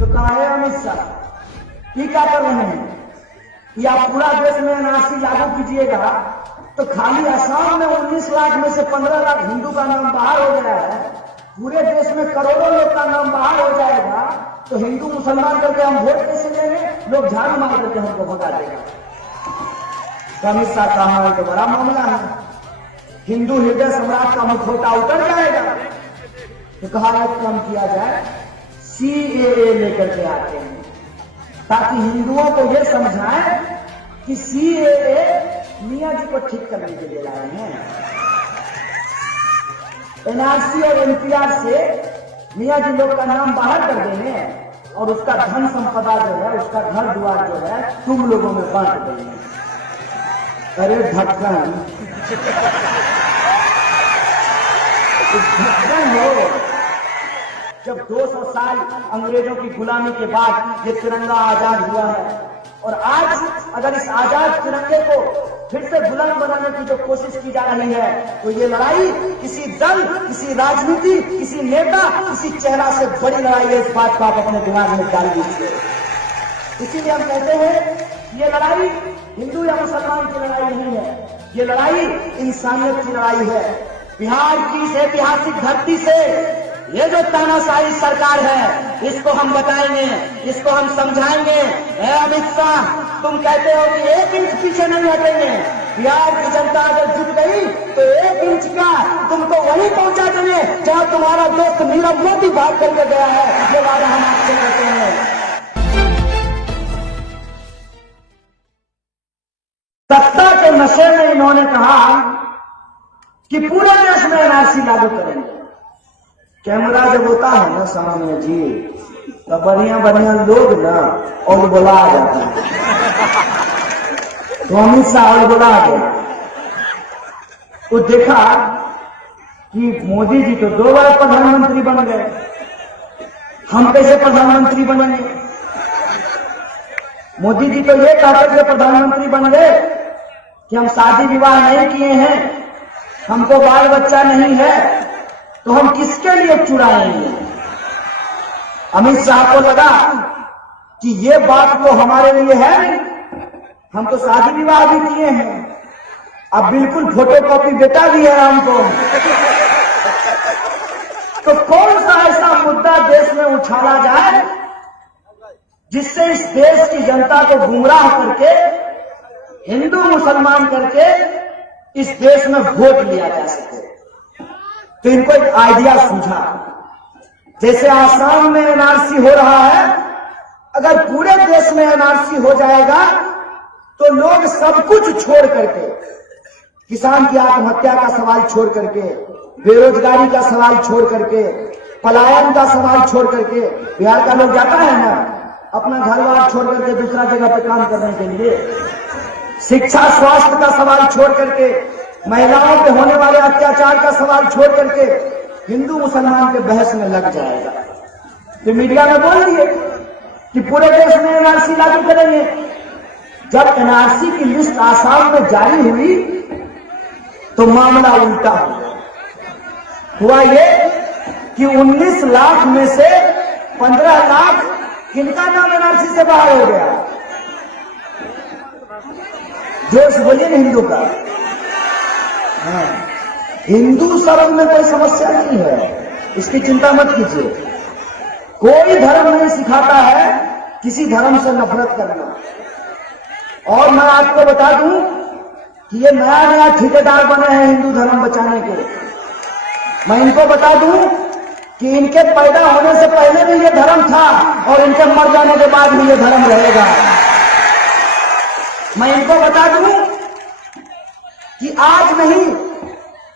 तो कहा है अमित शाह, ये क्या कर रहे हैं कि आप पूरा देश में एनआरसी लागू कीजिएगा तो खाली असम में 19 लाख में से 15 लाख हिंदू का नाम बाहर हो गया है, पूरे देश में करोड़ों लोग का नाम बाहर हो जाएगा, तो हिंदू मुसलमान करके हम वोट कैसे लेंगे? लोग झाड़ू मार करके हमको भगा देगा। तो अमित शाह कहा तो बड़ा मामला है, हिंदू हृदय सम्राट का मुखौटा उतर जाएगा। तो कहा एक काम किया जाए, सीएए लेकर के आते हैं ताकि हिंदुओं को यह समझाएं कि सीएए मियां जी को ठीक करने के लिए लाए हैं। एनआरसी और एनपीआर से मियां जी लोग का नाम बाहर कर देंगे और उसका धन संपदा जो है, उसका घर द्वार जो है तुम लोगों में बांट देंगे। अरे ढक्कन हो, जब 200 साल अंग्रेजों की गुलामी के बाद ये तिरंगा आजाद हुआ है और आज अगर इस आजाद तिरंगे को फिर से बुलंद बनाने की जो कोशिश की जा रही है तो ये लड़ाई किसी दल, किसी राजनीति, किसी नेता, किसी चेहरा से बड़ी लड़ाई है। इस बात को आप अपने दिमाग में डाल दीजिए। इसीलिए हम कहते हैं ये लड़ाई हिंदू या मुसलमान की लड़ाई नहीं है, ये लड़ाई इंसानियत की लड़ाई है। बिहार की इस ऐतिहासिक धरती से ये जो तानाशाही सरकार है इसको हम बताएंगे, इसको हम समझाएंगे। अमित शाह, तुम कहते हो कि 1 इंच पीछे नहीं हटेंगे, बिहार की जनता अगर जुट गई तो 1 इंच का तुमको वहीं पहुंचा देंगे जहां तुम्हारा दोस्त नीरव मोदी भाग करके गया है। ये वादा हम आपसे करते हैं। सत्ता के नशे में इन्होंने कहा कि पूरे देश में एनआरसी लागू करेंगे। कैमरा जब होता है ना सामने जी, तो बढ़िया बढ़िया लोग ना और बोला जाता है, तो अमित शाह और बोला गया। वो देखा कि मोदी जी तो 2 बार प्रधानमंत्री बन गए, हम कैसे प्रधानमंत्री बनेंगे? मोदी जी तो ये कहकर के प्रधानमंत्री बन गए कि हम शादी विवाह नहीं किए हैं, हमको बाल बच्चा नहीं है, तो हम किसके लिए चुराएंगे? अमित शाह को लगा कि ये बात तो हमारे लिए है, हम तो शादी विवाह भी किए हैं, अब बिल्कुल फोटोकॉपी बेटा भी है हमको। तो कौन सा ऐसा मुद्दा देश में उछाला जाए जिससे इस देश की जनता को गुमराह करके, हिंदू मुसलमान करके इस देश में वोट लिया जा सके? तो इनको एक आइडिया सूझा, जैसे आसाम में एनआरसी हो रहा है, अगर पूरे देश में एनआरसी हो जाएगा तो लोग सब कुछ छोड़ करके, किसान की आत्महत्या का सवाल छोड़ करके, बेरोजगारी का सवाल छोड़ करके, पलायन का सवाल छोड़ करके, बिहार का लोग जाता है ना अपना घर बार छोड़ करके दूसरा जगह पे काम करने के लिए, शिक्षा स्वास्थ्य का सवाल छोड़ करके, महिलाओं पे होने वाले अत्याचार का सवाल छोड़ करके हिंदू मुसलमान के बहस में लग जाएगा। तो मीडिया में बोल दिए कि पूरे देश में एनआरसी लागू करेंगे। जब एनआरसी की लिस्ट आसाम में जारी हुई तो मामला उल्टा हुआ ये कि 19 लाख में से 15 लाख किनका नाम एनआरसी से बाहर हो गया? जोश बोलिए ना हिंदू का। हिंदू शर्म में कोई समस्या नहीं है, इसकी चिंता मत कीजिए। कोई धर्म नहीं सिखाता है किसी धर्म से नफरत करना। और मैं आपको बता दूं कि ये नया नया ठेकेदार बने हैं हिंदू धर्म बचाने के। मैं इनको बता दूं कि इनके पैदा होने से पहले भी ये धर्म था और इनके मर जाने के बाद भी ये धर्म रहेगा। मैं इनको बता दूं कि आज नहीं,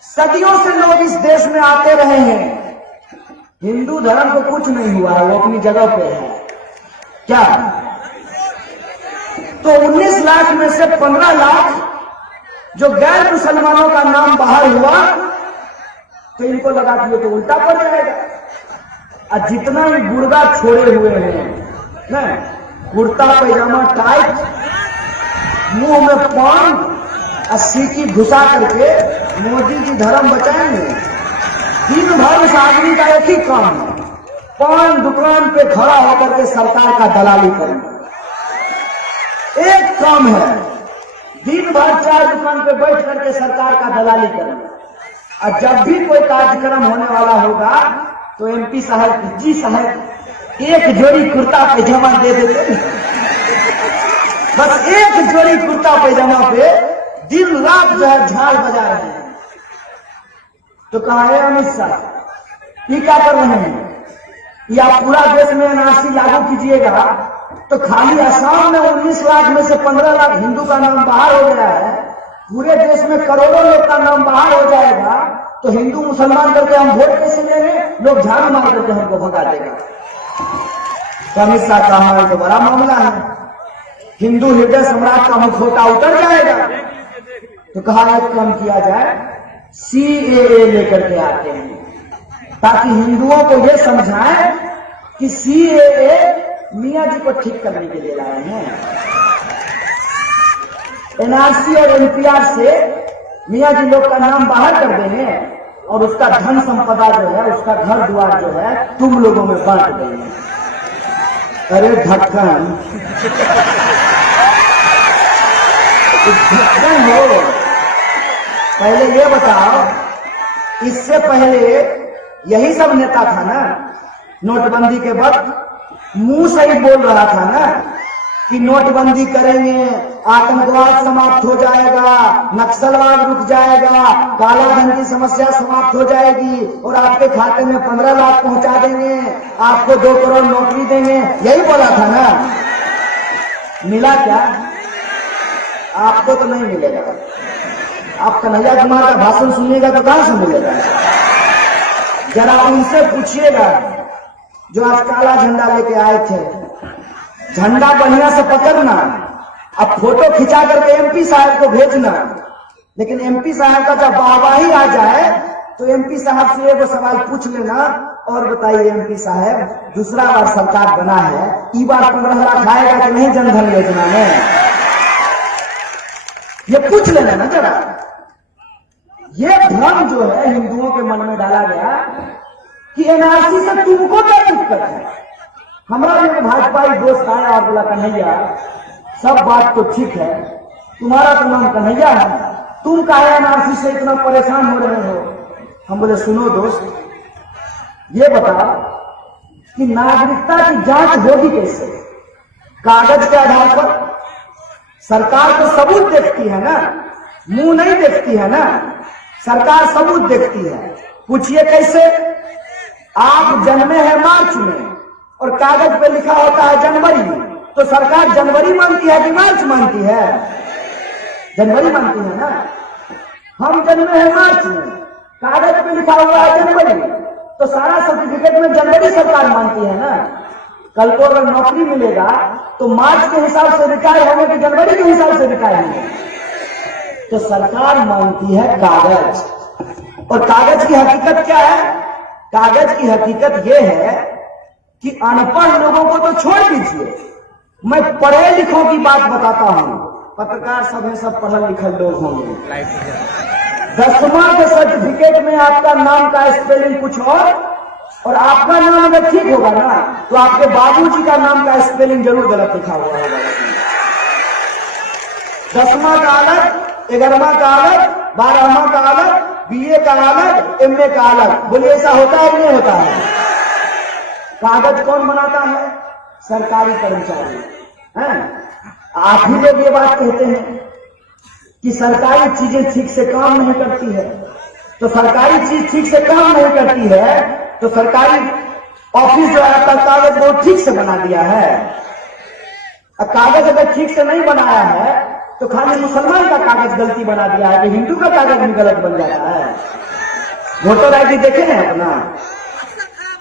सदियों से लोग इस देश में आते रहे हैं, हिंदू धर्म को कुछ नहीं हुआ है, वो अपनी जगह पे है। क्या? तो 19 लाख में से 15 लाख जो गैर मुसलमानों का नाम बाहर हुआ, तो इनको लगा कि ये तो उल्टा पड़ जाएगा। और जितना ही गुर्दा छोड़े हुए हैं ना, कुर्ता पैजामा टाइट, मुंह में पान और सीटी घुसा करके मोदी जी धर्म बचाएंगे। दिन भर इस आदमी का एक ही काम है पान दुकान पे खड़ा होकर के सरकार का दलाली करना, एक काम है। दिन भर चाय दुकान पे बैठ करके सरकार का दलाली करना, और जब भी कोई कार्यक्रम होने वाला होगा तो एमपी साहब, जी साहब एक जोड़ी कुर्ता पैजामा दे देते, बस एक जोड़ी कुर्ता पैजामा पे दिन रात जो है झाड़ बजा रहे हैं। तो कहा है अमित शाह, ये क्या कर रहे हैं? या पूरा देश में एनआरसी लागू कीजिएगा तो खाली असम में 19 लाख में से 15 लाख हिंदू का नाम बाहर हो गया है, पूरे देश में करोड़ों लोग का नाम बाहर हो जाएगा, तो हिंदू मुसलमान करके हम वोट कैसे लेंगे? लोग झाड़ू मार करके हमको भगा देगा। तो अमित शाह कहा है तो बड़ा मामला है, हिंदू हृदय सम्राट का मुखौटा उतर जाएगा। तो कहा एक काम किया जाए, सीएए लेकर के आते हैं, ताकि हिंदुओं को यह समझाएं कि सीएए मियां जी को ठीक करने के लिए लाए हैं। एनआरसी और एनपीआर से मियां जी लोग का नाम बाहर कर देंगे और उसका धन संपदा जो है, उसका घर द्वार जो है तुम लोगों में बांट देंगे। अरे ढक्कन हो, पहले ये बताओ, इससे पहले यही सब नेता था ना, नोटबंदी के वक्त मुंह से ही बोल रहा था ना कि नोटबंदी करेंगे, आतंकवाद समाप्त हो जाएगा, नक्सलवाद रुक जाएगा, काला धन की समस्या समाप्त हो जाएगी और आपके खाते में 15 लाख पहुंचा देंगे, आपको 2 करोड़ नौकरी देंगे, यही बोला था ना। मिला क्या? आपको तो नहीं मिलेगा। आप कन्हैया कुमार का भाषण सुनिएगा तो कहां से मिलेगा? जरा उनसे पूछिएगा जो आज काला झंडा लेके आए थे, झंडा बढ़िया से पकड़ना, अब फोटो खिंचा करके एमपी साहब को भेजना, लेकिन एमपी साहब का जब वाहवाही आ जाए तो एमपी साहब से एक सवाल पूछ लेना, और बताइए एमपी साहब, दूसरा बार सरकार बना है, ई बार 15 लाख आएगा कि नहीं जनधन योजना में? ये पूछ लेना ना जरा। ये भ्रम जो है हिंदुओं के मन में डाला गया कि एनआरसी से तुमको क्या दिक्कत है। हमारा एक भाजपाई दोस्त आया और बोला, कन्हैया सब बात तो ठीक है, तुम्हारा तो नाम कन्हैया है, तुम काहे एनआरसी से इतना परेशान हो रहे हो? हम बोले सुनो दोस्त, ये बता कि नागरिकता की जांच होगी कैसे? कागज के आधार पर? सरकार तो सबूत देखती है ना, मुंह नहीं देखती है ना, सरकार सबूत देखती है। पूछिए कैसे? आप जन्मे हैं मार्च में और कागज पे लिखा होता है जनवरी में, तो सरकार जनवरी मानती है कि मार्च मानती है? जनवरी मानती है ना। हम जन्मे हैं मार्च में, कागज पे लिखा हुआ है जनवरी, तो सारा सर्टिफिकेट में जनवरी सरकार मानती है ना। कल को अगर नौकरी मिलेगा तो मार्च के हिसाब से रिटायर होंगे कि जनवरी के हिसाब से रिटायर होंगे? तो सरकार मानती है कागज। और कागज की हकीकत क्या है? कागज की हकीकत यह है कि अनपढ़ लोगों को तो छोड़ दीजिए, मैं पढ़े लिखों की बात बताता हूं। पत्रकार सब है, सब पढ़े लिखे लोग होंगे। 10वां के सर्टिफिकेट में आपका नाम का स्पेलिंग कुछ और आपका नाम अगर ठीक होगा ना तो आपके बाबूजी का नाम का स्पेलिंग जरूर गलत लिखा हुआ होगा। 10वां का अलग, 11वां का अलग, 12वां का अलग, बीए का अलग, एमए का अलग। बोलिए ऐसा होता है कि नहीं होता है? कागज कौन बनाता है? सरकारी कर्मचारी हैं। आप ही लोग ये बात कहते हैं कि सरकारी चीजें ठीक से काम नहीं करती है, तो सरकारी चीज ठीक से काम नहीं करती है तो सरकारी ऑफिस जो है कागज बहुत ठीक से बना दिया है। अब कागज अगर ठीक से नहीं बनाया है तो खाली मुसलमान का कागज गलती बना दिया है कि हिंदू का कागज भी गलत बन जाता है। वोटर आईडी देखे ना अपना,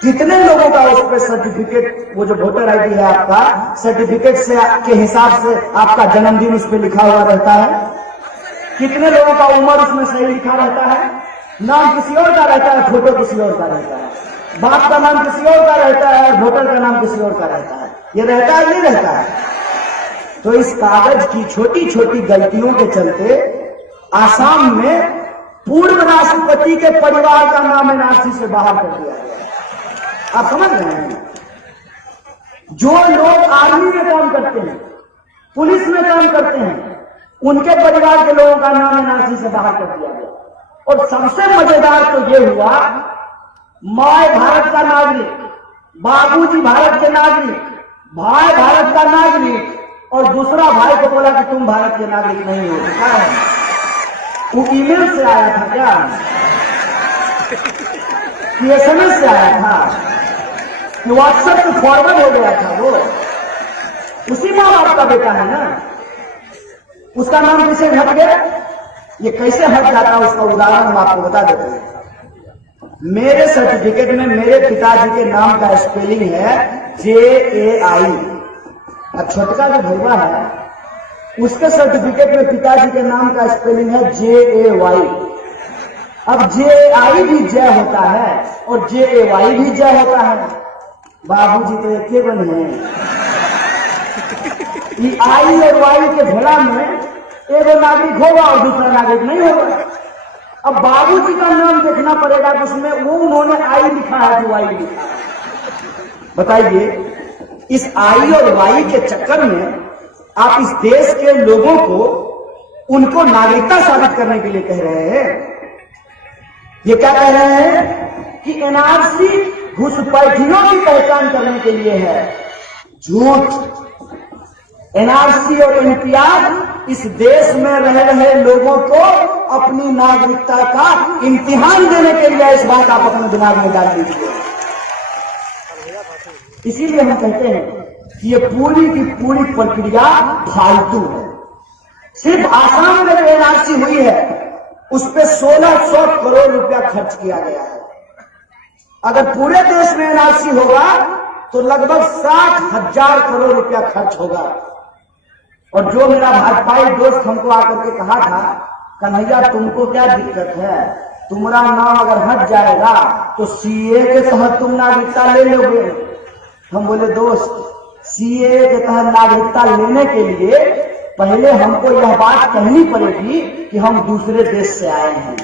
कितने लोगों का उस पर सर्टिफिकेट, वो जो वोटर आईडी है आपका, सर्टिफिकेट से के हिसाब से आपका जन्मदिन उस पर लिखा हुआ रहता है। कितने लोगों का उम्र उसमें सही लिखा रहता है, नाम किसी और का रहता है, फोटो किसी और का रहता है, बाप का नाम किसी और का रहता है, वोटर का नाम किसी और का रहता है। ये रहता है नहीं रहता है? तो इस कागज की छोटी छोटी गलतियों के चलते आसाम में पूर्व राष्ट्रपति के परिवार का नाम एनआरसी से बाहर कर दिया गया। आप समझ रहे हैं? जो लोग आर्मी में काम करते हैं, पुलिस में काम करते हैं, उनके परिवार के लोगों का नाम एनआरसी से बाहर कर दिया गया। और सबसे मजेदार तो ये हुआ, माय भारत का नागरिक, बाबूजी भारत के नागरिक, भाई भारत का नागरिक, और दूसरा भाई को बोला कि तुम भारत के नागरिक नहीं हो। क्या है वो? ईमेल से आया था क्या कि एसएमएस से आया था कि व्हाट्सएप पे फॉरवर्ड हो गया था? वो उसी माँ बाप का बेटा है ना, उसका नाम कैसे हट गया? ये कैसे हट जाता है उसका उदाहरण हम आपको बता देते हैं। मेरे सर्टिफिकेट में मेरे पिताजी के नाम का स्पेलिंग है JAI, और छोटका जो भैया है उसके सर्टिफिकेट में पिताजी के नाम का स्पेलिंग है JAY। अब JAI भी जय होता है और JAY भी जय होता है। बाबूजी तो एक ही बन है, ये आई और वाई के झगड़ा में एक नागरिक होगा और दूसरा नागरिक नहीं होगा। अब बाबूजी का नाम देखना पड़ेगा, उसमें वो उन्होंने आई लिखा है कि वाई लिखा है। बताइए, इस आई और वाई के चक्कर में आप इस देश के लोगों को उनको नागरिकता साबित करने के लिए कह रहे हैं। ये क्या कह रहे हैं कि एनआरसी घुसपैठियों की पहचान करने के लिए है। झूठ। एनआरसी और एनपीआर इस देश में रह रहे लोगों को अपनी नागरिकता का इम्तिहान देने के लिए, इस बात आप अपने दिमाग में डाल दीजिए। इसीलिए हम कहते हैं कि ये पूरी की पूरी प्रक्रिया फालतू है। सिर्फ आसाम में जो एनआरसी हुई है उस पर 1600 करोड़ रुपया खर्च किया गया है। अगर पूरे देश में एनआरसी होगा तो लगभग 60,000 करोड़ रुपया खर्च होगा। और जो मेरा भाजपाई दोस्त हमको आकर के कहा था, कन्हैया तुमको क्या दिक्कत है, तुम्हारा नाम अगर हट जाएगा तो सीए के तहत तुम नागरिकता ले लोगे। हम बोले दोस्त, सीए के तहत नागरिकता लेने के लिए पहले हमको यह बात कहनी पड़ेगी कि हम दूसरे देश से आए हैं।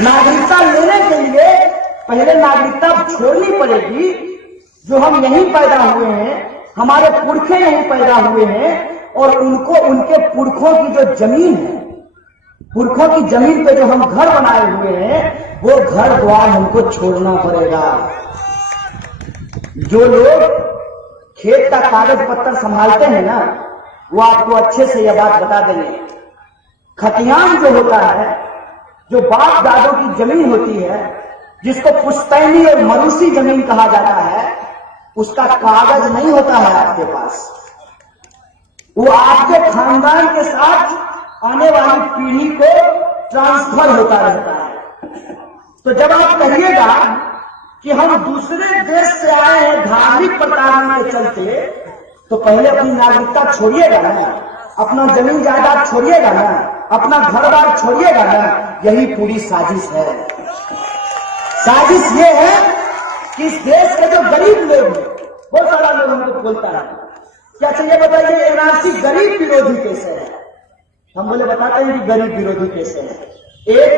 नागरिकता लेने के लिए पहले नागरिकता छोड़नी पड़ेगी। जो हम यहीं पैदा हुए हैं, हमारे पुरखे यहीं पैदा हुए हैं, और उनको उनके पुरखों की जो जमीन है, पुरखों की जमीन पे जो हम घर बनाए हुए हैं, वो घर द्वार हमको छोड़ना पड़ेगा। जो लोग खेत का कागज पत्तर संभालते हैं ना, वो आपको अच्छे से यह बात बता देंगे। खतियान जो होता है, जो बाप दादों की जमीन होती है, जिसको पुश्तैनी और मरूसी जमीन कहा जाता है, उसका कागज नहीं होता है आपके पास। वो आपके खानदान के साथ आने वाली पीढ़ी को ट्रांसफर होता रहता है। तो जब आप कहिएगा कि हम दूसरे देश से आए हैं धार्मिक प्रताड़ना के चलते, तो पहले अपनी नागरिकता छोड़िएगा ना, अपना जमीन जायदाद छोड़िएगा ना, अपना घर बार छोड़िएगा ना। यही पूरी साजिश है। साजिश ये है कि इस देश के जो गरीब लोग हैं, बहुत सारा लोग हमको बोलता है क्या चाहिए बताइए, एनआरसी गरीब विरोधी कैसे है? हम बोले बताते हैं कि गरीब विरोधी कैसे है। एक,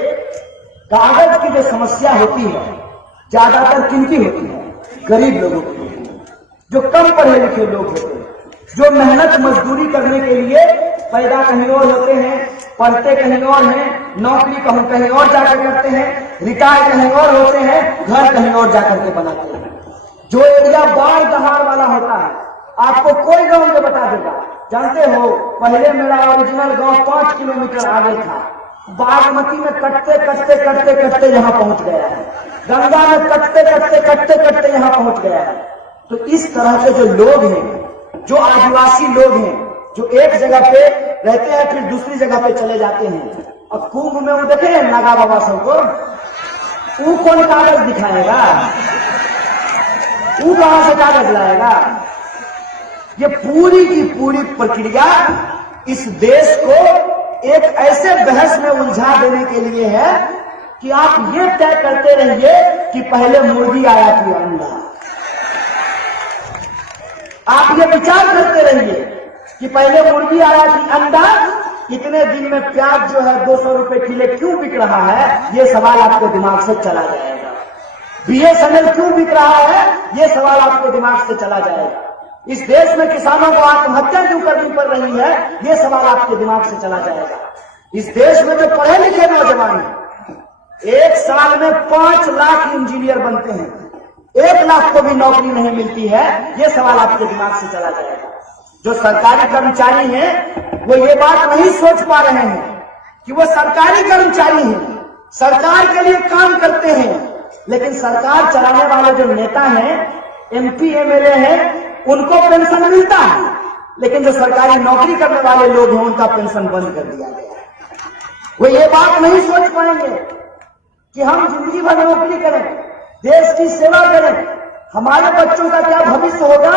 कागज की जो समस्या होती है ज्यादातर किनकी होती है? गरीब लोगों की होती है। जो कम पढ़े लिखे लोग होते हैं, जो मेहनत मजदूरी करने के लिए पैदा कहीं और होते हैं, पढ़ते कहीं और हैं, नौकरी कहीं और जाकर करते हैं, रिटायर कहीं और होते हैं, घर कहीं और जाकर के बनाते हैं। जो एरिया बाढ़ दहाड़ वाला होता है, आपको कोई गांव में बता देगा। जानते हो, पहले मेरा ओरिजिनल गांव 5 किलोमीटर आगे था। बागमती में कटते कटते कटते कटते यहां पहुंच गया है। गंगा में कटते कटते कटते कटते यहां पहुंच गया है। तो इस तरह के जो लोग हैं, जो आदिवासी लोग हैं, जो एक जगह पे रहते हैं फिर दूसरी जगह पे चले जाते हैं। अब कुंभ में वो देखे नागा बाबा सबको, वो कौन कागज दिखाएगा? वो कहां से कागज लाएगा? ये पूरी की पूरी प्रक्रिया इस देश को एक ऐसे बहस में उलझा देने के लिए है कि आप ये तय करते रहिए कि पहले मुर्गी आया कि अंडा। आप ये विचार करते रहिए कि पहले मुर्गी आया कि अंडा। इतने दिन में प्याज जो है 200 रुपए किलो क्यों बिक रहा है, ये सवाल आपके दिमाग से चला जाएगा। बीएसएनएल क्यों बिक रहा है, ये सवाल आपके दिमाग से चला जाएगा। इस देश में किसानों को आत्महत्या क्यों करनी पड़ रही है, ये सवाल आपके दिमाग से चला जाएगा। इस देश में जो पढ़े लिखे नौजवान हैं, एक साल में 5 लाख इंजीनियर बनते हैं, 1 लाख को भी नौकरी नहीं मिलती है, ये सवाल आपके दिमाग से चला जाएगा। जो सरकारी कर्मचारी हैं वो ये बात नहीं सोच पा रहे हैं कि वो सरकारी कर्मचारी हैं, सरकार के लिए काम करते हैं, लेकिन सरकार चलाने वाले जो नेता हैं, एमपी एमएलए हैं, उनको पेंशन मिलता है, लेकिन जो सरकारी नौकरी करने वाले लोग हैं उनका पेंशन बंद कर दिया गया है। वो ये बात नहीं सोच पाएंगे कि हम जिंदगी भर नौकरी करें, देश की सेवा करें, हमारे बच्चों का क्या भविष्य होगा,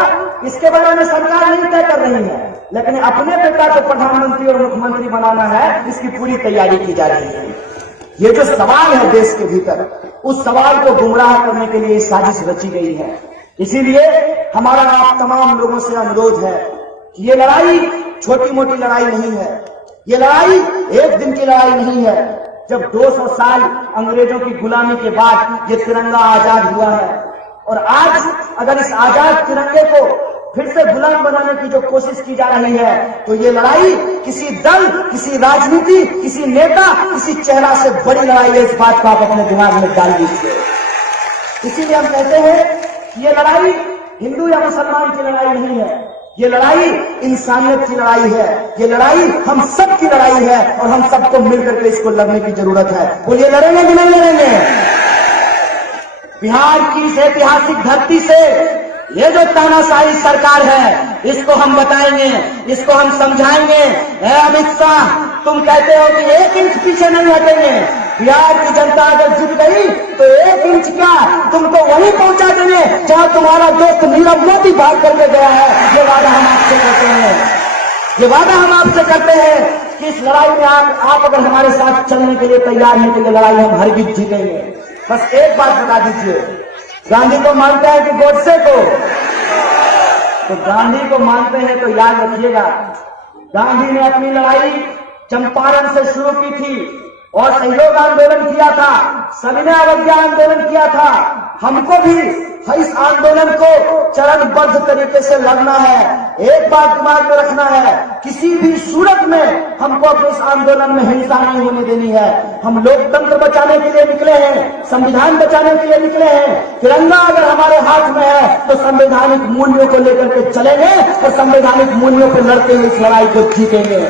इसके बारे में सरकार नहीं तय कर रही है, लेकिन अपने बेटा को प्रधानमंत्री और मुख्यमंत्री बनाना है, इसकी पूरी तैयारी की जा रही है। ये जो सवाल है देश के भीतर, उस सवाल को गुमराह करने के लिए साजिश रची गई है। इसीलिए हमारा आप तमाम लोगों से अनुरोध है कि ये लड़ाई छोटी मोटी लड़ाई नहीं है, ये लड़ाई एक दिन की लड़ाई नहीं है। जब 200 साल अंग्रेजों की गुलामी के बाद ये तिरंगा आजाद हुआ है, और आज अगर इस आजाद तिरंगे को फिर से गुलाम बनाने की जो कोशिश की जा रही है, तो ये लड़ाई किसी दल, किसी राजनीति, किसी नेता, किसी चेहरा से बड़ी लड़ाई है। इस बात को आप अपने दिमाग में डाल दीजिए। इसीलिए हम कहते हैं कि ये लड़ाई हिंदू या मुसलमान की लड़ाई नहीं है, ये लड़ाई इंसानियत की लड़ाई है, ये लड़ाई हम सब की लड़ाई है, और हम सबको मिलकर के इसको लड़ने की जरूरत है। बोलिए लड़ेंगे कि नहीं लड़ेंगे? बिहार की इस ऐतिहासिक धरती से ये जो तानाशाही सरकार है, इसको हम बताएंगे, इसको हम समझाएंगे। अमित शाह, तुम कहते हो कि 1 इंच पीछे नहीं हटेंगे, बिहार की जनता अगर जीत गई तो 1 इंच क्या, तुमको वहीं पहुंचा देंगे जहां तुम्हारा दोस्त नीरव मोदी भाग करके गया है। ये वादा हम आपसे करते हैं, ये वादा हम आपसे करते हैं कि इस लड़ाई में आप अगर हमारे साथ चलने के लिए तैयार हैं तो ये लड़ाई हम हरगिज जीतेंगे। बस एक बात बता दीजिए, गांधी को मानते हैं कि गोडसे को? तो गांधी को मानते हैं तो याद रखिएगा, गांधी ने अपनी लड़ाई चंपारण से शुरू की थी और सहयोग आंदोलन किया था, सविनय अवज्ञा आंदोलन किया था। हमको भी इस आंदोलन को चरणबद्ध तरीके से लड़ना है। एक बात दिमाग में रखना है, किसी भी सूरत में हमको अपने इस आंदोलन में हिंसा नहीं होने देनी है। हम लोकतंत्र बचाने के लिए निकले हैं, संविधान बचाने के लिए निकले हैं। तिरंगा अगर हमारे हाथ में है तो संवैधानिक मूल्यों को लेकर के चलेंगे और संवैधानिक मूल्यों पर लड़ते हुए इस लड़ाई को जीतेंगे।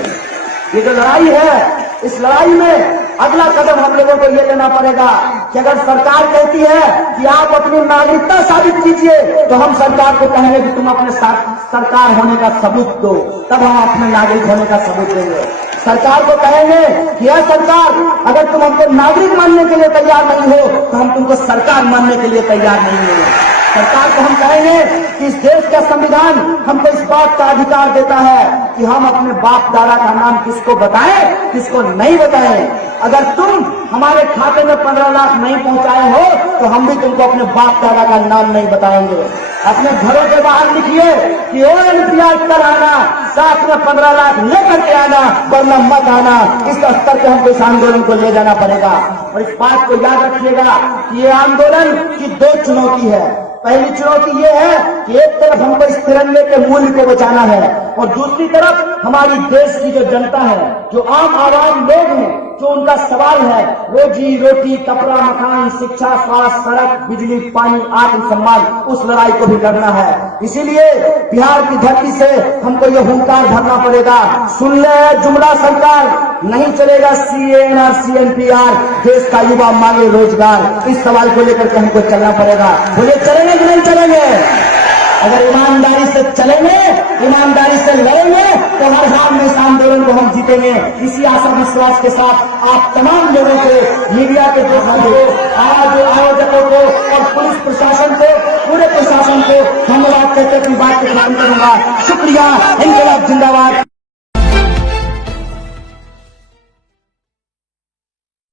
ये जो लड़ाई है, इस लड़ाई में अगला कदम हम लोगों को ये लेना पड़ेगा कि अगर सरकार कहती है कि आप अपनी नागरिकता साबित कीजिए, तो हम सरकार को कहेंगे कि तुम अपने सरकार होने का सबूत दो, तब हम अपने नागरिक होने का सबूत देंगे। सरकार को कहेंगे कि यह सरकार, अगर तुम हमको नागरिक मानने के लिए तैयार नहीं हो तो हम तुमको सरकार मानने के लिए तैयार नहीं हो। सरकार को हम कहेंगे कि इस देश का संविधान हमको इस बात का अधिकार देता है कि हम अपने बाप दादा का नाम किसको बताएं, किसको नहीं बताएं। अगर तुम हमारे खाते में 15 लाख नहीं पहुंचाए हो तो हम भी तुमको अपने बाप दादा का नाम नहीं बताएंगे। अपने घरों के बाहर लिखिए कि ओएनपीआर कर आना, साथ में 15 लाख लेकर के आना, वरना मत आना। इस स्तर पे हमको इस आंदोलन को ले जाना पड़ेगा। और इस बात को याद रखिएगा कि ये आंदोलन की 2 चुनौती है। पहली चुनौती ये है कि एक तरफ हमको इस तिरंगे के मूल्य को बचाना है, और दूसरी तरफ हमारी देश की जो जनता है, जो आम आवाम लोग हैं, जो उनका सवाल है रोजी रोटी, कपड़ा, मकान, शिक्षा, स्वास्थ्य, सड़क, बिजली, पानी, आत्मसम्मान, उस लड़ाई को भी लड़ना है। इसीलिए बिहार की धरती से हमको ये हुंकार भरना पड़ेगा, सुन ले जुमला सरकार, नहीं चलेगा CANR CNPR, देश का युवा मांगे रोजगार। इस सवाल को लेकर के हमको चलना पड़ेगा। बोले चलेंगे कि नहीं चलेंगे? अगर ईमानदारी से चलेंगे, ईमानदारी से लड़ेंगे तो हर हाल में इस आंदोलन को हम जीतेंगे। इसी आशा विश्वास के साथ आप तमाम लोगों को, मीडिया के दोस्तों को, आयोजकों को और पुलिस प्रशासन को, पूरे प्रशासन को धन्यवाद कहते हुए बात को खत्म करूंगा। शुक्रिया। इनकलाब जिंदाबाद।